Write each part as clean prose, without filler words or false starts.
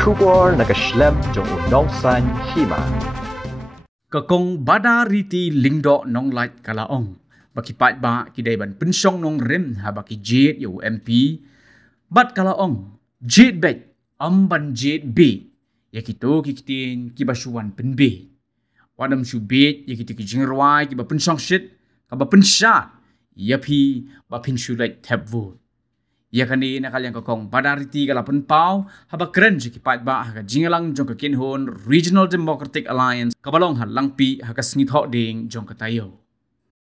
Kubor nakaslem jong unongsan hima. Kakong bada riti lingdo nong light kalaong. Bakipat ba kiday ban pensong nong rim ha baki jet yo MP. Bat kalaong jet bet amban jet B. Yakito kikitin kibasuan penbe. Wadam su bet yakito kijingrwai kiba pensong shit kaba pensat. Yapi ba pinsulait tabwood. Ia kani nakaliang kakong padariti kalapan pau haba keren kipat ba haka jingalang jong kakinhon Regional Democratic Alliance kabalong halangpi haka sngithok ding jong katayo.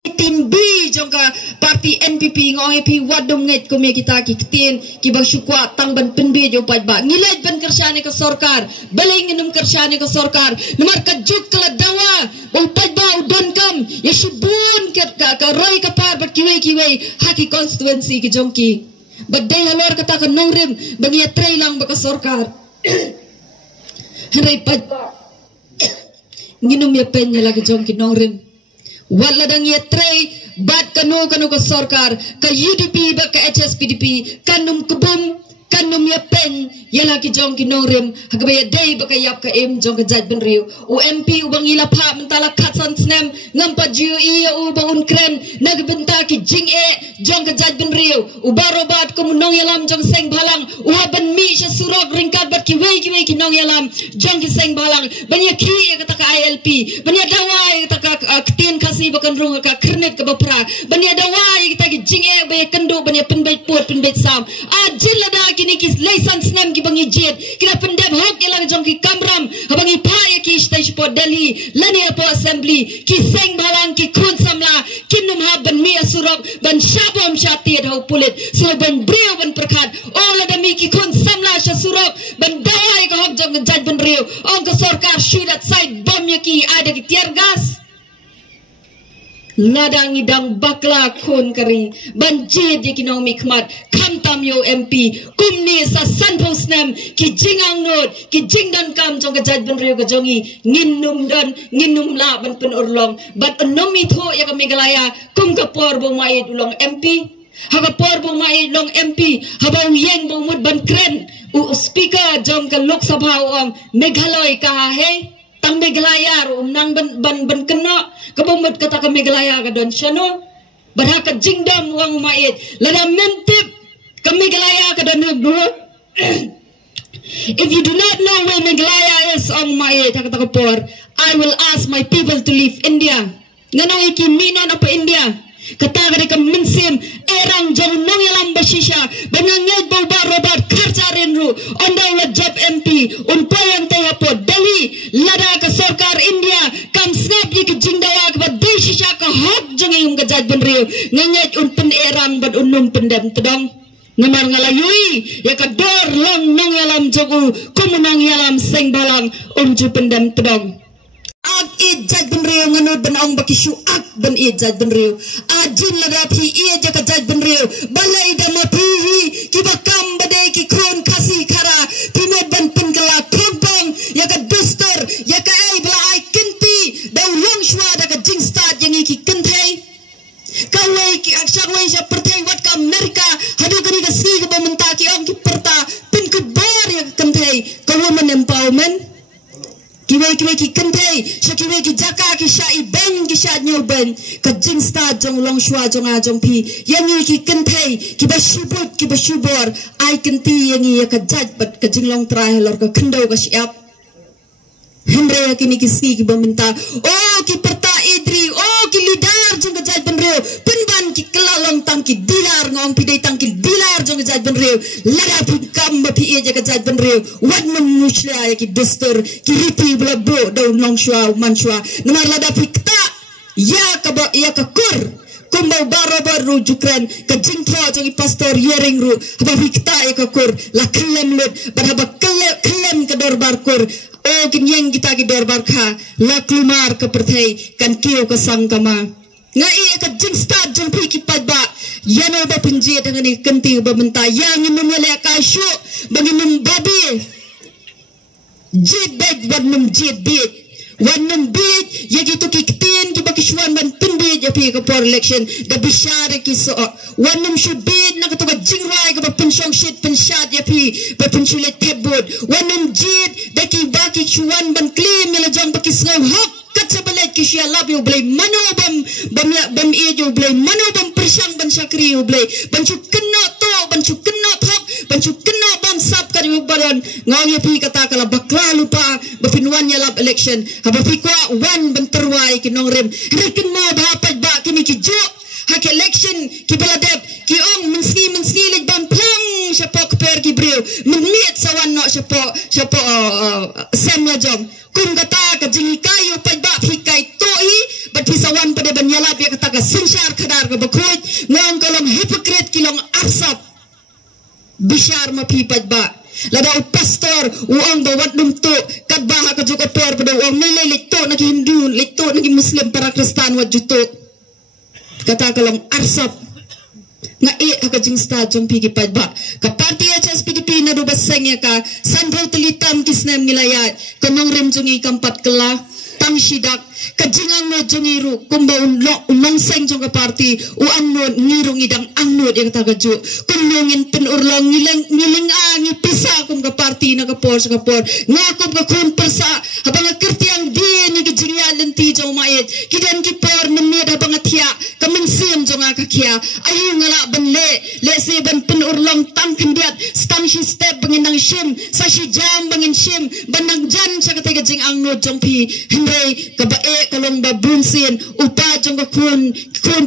Tin B jong ka parti NPP ngong EP wadom nget kumya kita kitin kibang syukwa tangban penbe jong pat ba ngilaj ban kersyane ka sorkar baling nginum kersyane ka sorkar nomor ka juk kala dawa bang pat ba udon kam ya subun ka roy ka par bat kiwe haki constituency ki jong ki Badai halor kata ke nongrim bagi ya tray lang baka sorkar. Henry pat nginum ya penya lagi jong ki nongrim. Wala dang ya tray bat kanu ke sorkar ke UDP baka HSPDP kanum kubum kanum ya pen ya lagi jong ki nongrim hagabaya day baka yap ka em jong ka jad ben riu UMP ubang ila pa mentala katsan snem ngampa GUE ubang unkren nagbenta ki jing jong ka jad ben riu ubarobat kumunong yalam jong seng balang uhaban mi sya surok ringkat bat ki wei ki nong yalam jong ki seng balang banya ki kata ka ILP banya dawai kata ka ktin kasi bakan rung ka kernet ka bapra banya dawai kata ki jing baya kendo banya penbait pot penbait sam ajil lada kini kis laisan snam ki bangi jet kina pendem hok ilang jong ki kamram abangi pa ya ki stage pot Delhi lani apo assembly ki seng balang ki kun samla kinum ha ban mi asurok ban shabom shati hau pulit so ban brio ban perkat all ada mi ki kun samla sha surok ban dawai ka hok jong jaj ban rio ong ka sorkar shoot at side bom ya ki ada ki tiar gas ladang idang bakla kun kari banjid ya kinong mikmat kamtam yo MP kumni sa sanpo snem ki jingang nod ki jingdan kam jong ka jaj ban rio ka jongi nginum la ban pen urlong bat onomi tho ya ka Meghalaya kum ka por bong mai ulong MP haga por bong mai long MP haba yeng bong mud ban kren speaker jong ka Lok Sabha Meghalaya ka he tang Meghalaya nang ban kena kabomot kata ka Meghalaya ka don syano barha ka jingdam wang mait lada mentip ka Meghalaya ka don bro. If you do not know where Meghalaya is ang mait kata ka por I will ask my people to leave India nganong iki minon apa India kata ka minsim erang jong nong yalam basisha bananged bo barobat kharcha renru ondaw la job MP unpayang tayo po Delhi lada ka sorkar India kam snap yi ki jingdawa ka badisha ka hot jong yung gajad ben rio nganyet unpen erang bad unum pendem tedong namar ngalayui ya ka dor long nong yalam jogu kumunong yalam seng balang unju pendem tedong ag ijad ben rio nganod ben ong bakisyu ag ben ijad ben rio ajin lada phi ija ka jad ben rio balai da ma phi ki bakam badai ki khon kasi khara timet ben pen kala khogbong ya ka duster ya ka ai bla ai kinti daw long shwa da ka jing start yang ki kenthai kawai ki akshak wai sha perthai wat ka Amerika hadu kani ka si ka bamenta ki ong ki perta pin ku bar ya kenthai ka woman empowerment kiwe ki kentai shakiwe ki jaka ki shai ben ki sha nyu ben ka jing sta jong long shwa jong a jong pi yangi ki kentai ki ba shubor ai kenti yangi ya ka jaj bat ka jing long trai lor ka khndo ka siap hendre ya kini ki si ki ba minta oh ki perta idri oh ki lidar jong ka jaj ben reo penban ki kelalong tang ki dilar ngong pi dai tang ki dilar jong ka jaj ben reo lada pi kam ba pi e ja ka jaj ben reo wat man musla ya ki dostor ki riti bla bo daw long shwa man shwa namar lada pi kta ya ka kur kumbau baru jukran ka jingtho jong pastor yering ru haba pi kta ya ka kur la klem lut bar haba klem ka dorbar kur o kinyeng kita ki dorbar kha la klumar ka perthai kan kiyo ka sangkama ngai ka jing start jong pi ki padba yano ba pinje dengan ni kenti ba menta yang memele ka shu banginum babi jid bed wanum jid bed wanum bed yagi to ki ktin ki bakishwan ban tunbe ya pi ka for election da bishare ki so wanum shu bed na ka to ka jingrai ka ba pensong shit penshat ya pi ba pensulet teb bod wanum jid daki baki chuan ban klim mela jong baki sngaw hak kachabalet ki shia lab yo blay mano bam e yo blay mano bam persang ban syakri yo blay ban chu kena to ban chu kena thok ban chu kena bam sap ka yo baran ngaw ye pi kata kala bakla lupa bapinwan ya lab election habapi kwa wan ban terwai kinong rem rekin mo bapad ba kini ki jo hak election ki baladeb ki ong menski leg ban plang siapa per ki brio menmiet sawan no siapa sem la jong kum kata ka jingi kayo pad ba hikai toi bat pisawan pada ban yala bi kata ka sinshar khadar ka bakhoj ngong kolong hypocrite kilong arsap bishar ma pi pad ba lada pastor uang bawat dumto kat baha ka juga por pada uang nilai lekto nagi Hindu lekto nagi Muslim para Kristen wat juto kata kalong arsap nga ka jing sta jong pigi padba ka party HSPDP na do basengya ka sanro telitam kisnem nilayat kanong rem jong ikampat kala tang sidak ka jingang no jong iru kumba unong seng jong ka party u anno ngirong idang anno yang tagaju kumongin penurlong ngiling angi pisa kum ka party na ka por ngakom ka kun persa habang kertiang di ni ka jingya lenti jong mait kidan ki por nemeda bangatia kamensim jong ka kia ayu ngala ban le se ban penurlong tang kendiat stang shi step banginang shim sa shi jam bangin shim banang jan sa ka tega jing ang no jong pi hindai ka ba kalong babunsin upa jong kun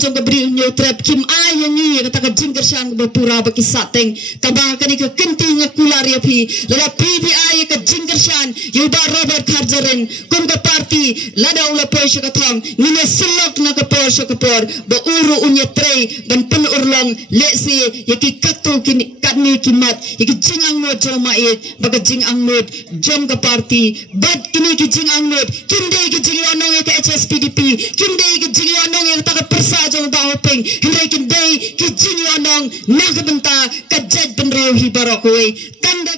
jong ka bri nyo trap kim ayangi kata ka jingkershan ka bapura baki sateng kaba kani ka kenting kular ya pi lada PBI ka jingkershan yuba Robert Kharjaren kum ka party lada ula poisha ka thong ngine silok na ka poisha ka por ba uru unya trei ban pen urlong lesi yaki katu kini katni kimat yaki jingang no jong mait baga jing ang not jong ka party bad kini ki jing ang not kinde ki jing onong ka HSPDP kinde ki jing onong ka ta persa jong ba hoping hindai kinde ki jing onong na ka benta ka jaj ban reo hi barokoi tanda